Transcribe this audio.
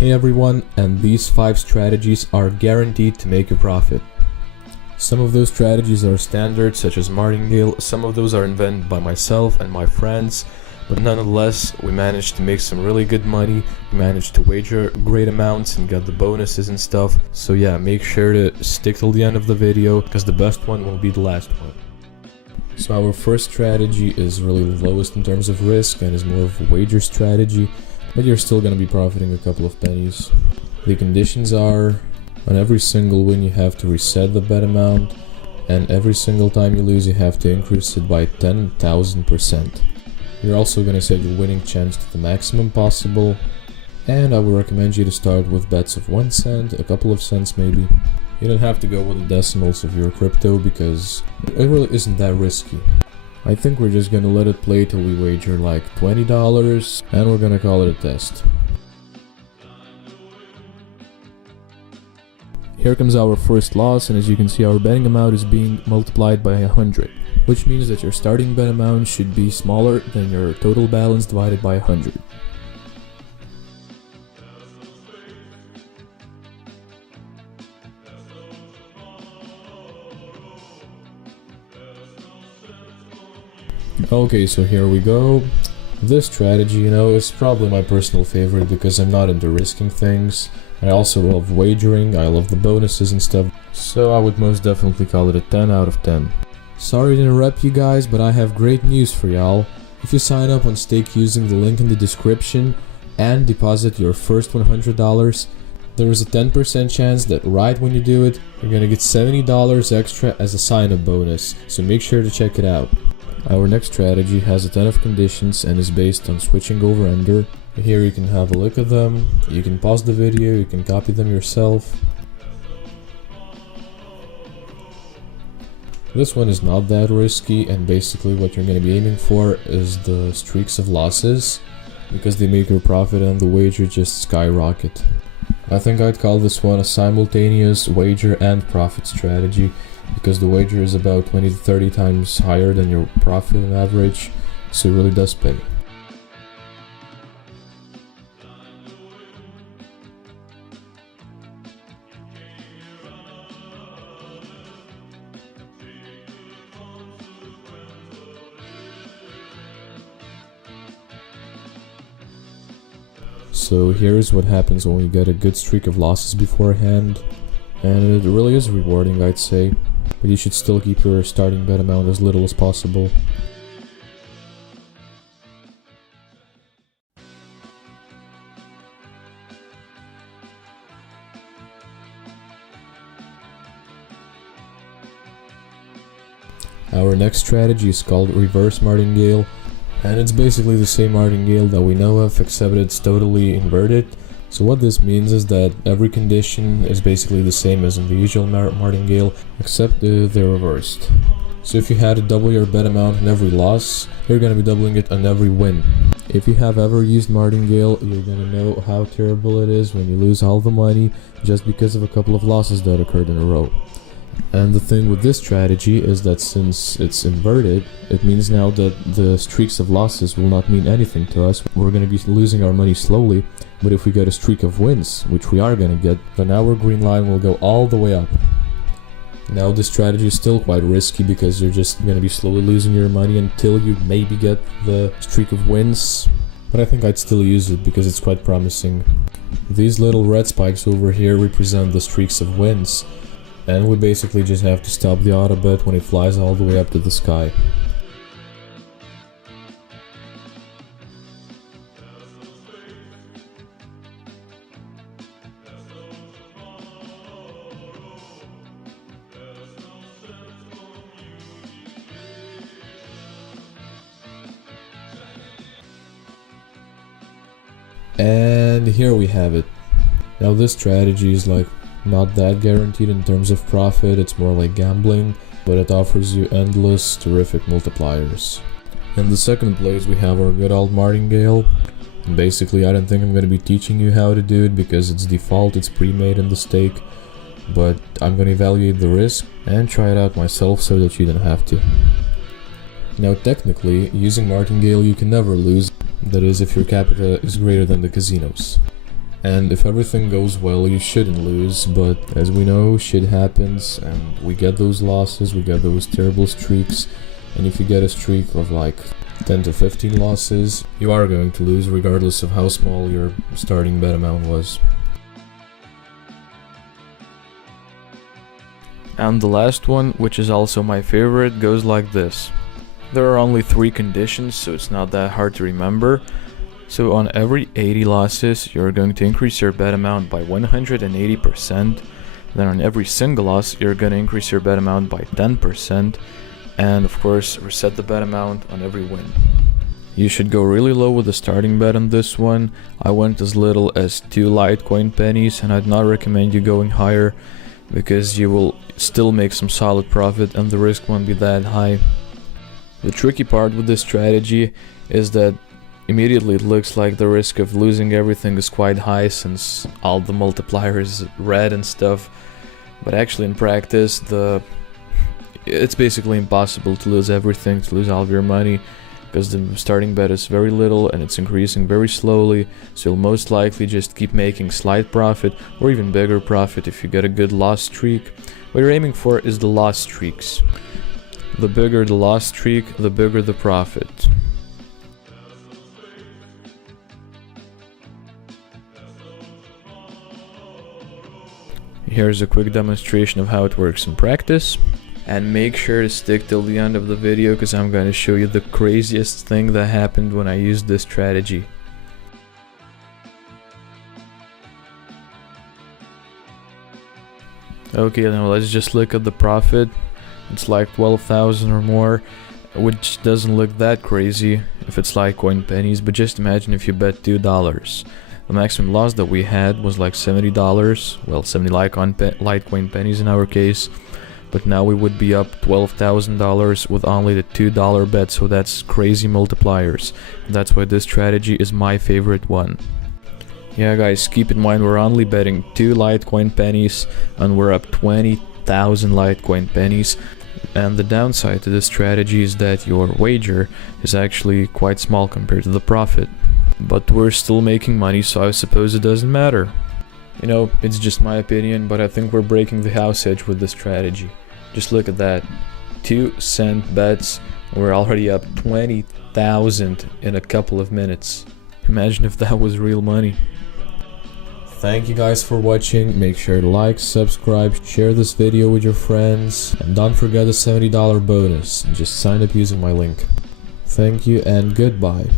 Hey everyone, and these 5 strategies are guaranteed to make you profit. Some of those strategies are standard, such as martingale. Some of those are invented by myself and my friends, but nonetheless, we managed to make some really good money. We managed to wager great amounts and get the bonuses and stuff. So yeah, make sure to stick till the end of the video, because the best one will be the last one. So our first strategy is really the lowest in terms of risk and is more of a wager strategy, but you're still going to be profiting a couple of pennies. The conditions are, on every single win you have to reset the bet amount, and every single time you lose you have to increase it by 10,000%. You're also going to set your winning chance to the maximum possible, and I would recommend you to start with bets of 1 cent, a couple of cents maybe. You don't have to go with the decimals of your crypto because it really isn't that risky. I think we're just gonna let it play till we wager like $20 and we're gonna call it a test. Here comes our first loss, and as you can see our betting amount is being multiplied by 100, which means that your starting bet amount should be smaller than your total balance divided by 100. Okay, so here we go. This strategy, is probably my personal favorite because I'm not into risking things. I also love wagering, I love the bonuses and stuff, so I would most definitely call it a 10 out of 10. Sorry to interrupt you guys, but I have great news for y'all. If you sign up on Stake using the link in the description and deposit your first $100, there is a 10% chance that right when you do it, you're gonna get $70 extra as a sign-up bonus, so make sure to check it out. Our next strategy has a ton of conditions and is based on switching over under. Here you can have a look at them, you can pause the video, you can copy them yourself. This one is not that risky, and basically what you're going to be aiming for is the streaks of losses, because they make your profit and the wager just skyrocket. I think I'd call this one a simultaneous wager and profit strategy, because the wager is about 20 to 30 times higher than your profit on average, so it really does pay. So here's what happens when we get a good streak of losses beforehand, and it really is rewarding, I'd say. But you should still keep your starting bet amount as little as possible. Our next strategy is called reverse martingale, and it's basically the same martingale that we know of, except it's totally inverted. So what this means is that every condition is basically the same as in the usual martingale, except they're reversed. So if you had to double your bet amount on every loss, you're going to be doubling it on every win. If you have ever used martingale, you're going to know how terrible it is when you lose all the money just because of a couple of losses that occurred in a row. And the thing with this strategy is that since it's inverted, it means now that the streaks of losses will not mean anything to us. We're going to be losing our money slowly, but if we get a streak of wins, which we are going to get, then our green line will go all the way up. Now this strategy is still quite risky because you're just going to be slowly losing your money until you maybe get the streak of wins, but I think I'd still use it because it's quite promising. These little red spikes over here represent the streaks of wins, and we basically just have to stop the auto bet when it flies all the way up to the sky. And here we have it. Now this strategy is not that guaranteed in terms of profit, it's more like gambling, but it offers you endless terrific multipliers. In the second place we have our good old martingale, and basically I don't think I'm going to be teaching you how to do it because it's default, it's pre-made in the stake, but I'm going to evaluate the risk and try it out myself so that you don't have to. Now technically, using martingale you can never lose, that is if your capita is greater than the casino's. And if everything goes well, you shouldn't lose, but as we know, shit happens, and we get those losses, we get those terrible streaks, and if you get a streak of like 10 to 15 losses, you are going to lose regardless of how small your starting bet amount was. And the last one, which is also my favorite, goes like this. There are only 3 conditions, so it's not that hard to remember. So on every 80 losses, you're going to increase your bet amount by 180%. Then on every single loss, you're going to increase your bet amount by 10%. And of course, reset the bet amount on every win. You should go really low with the starting bet on this one. I went as little as 2 Litecoin pennies, and I'd not recommend you going higher because you will still make some solid profit and the risk won't be that high. The tricky part with this strategy is that immediately it looks like the risk of losing everything is quite high since all the multiplier is red and stuff, but actually in practice it's basically impossible to lose everything, to lose all of your money, because the starting bet is very little and it's increasing very slowly, so you'll most likely just keep making slight profit or even bigger profit if you get a good loss streak. What you're aiming for is the loss streaks. The bigger the loss streak, the bigger the profit. Here's a quick demonstration of how it works in practice. And make sure to stick till the end of the video because I'm going to show you the craziest thing that happened when I used this strategy. Okay, now let's just look at the profit. It's like 12,000 or more, which doesn't look that crazy if it's Litecoin pennies, but just imagine if you bet $2. The maximum loss that we had was like $70, well 70 Litecoin pennies in our case, but now we would be up $12,000 with only the $2 bet, so that's crazy multipliers. That's why this strategy is my favorite one. Yeah guys, keep in mind we're only betting 2 Litecoin pennies and we're up 20,000 Litecoin pennies. And the downside to this strategy is that your wager is actually quite small compared to the profit. But we're still making money, so I suppose it doesn't matter. You know, it's just my opinion, but I think we're breaking the house edge with this strategy. Just look at that. 2-cent bets, we're already up 20,000 in a couple of minutes. Imagine if that was real money. Thank you guys for watching. Make sure to like, subscribe, share this video with your friends, and don't forget the $70 bonus. Just sign up using my link. Thank you and goodbye.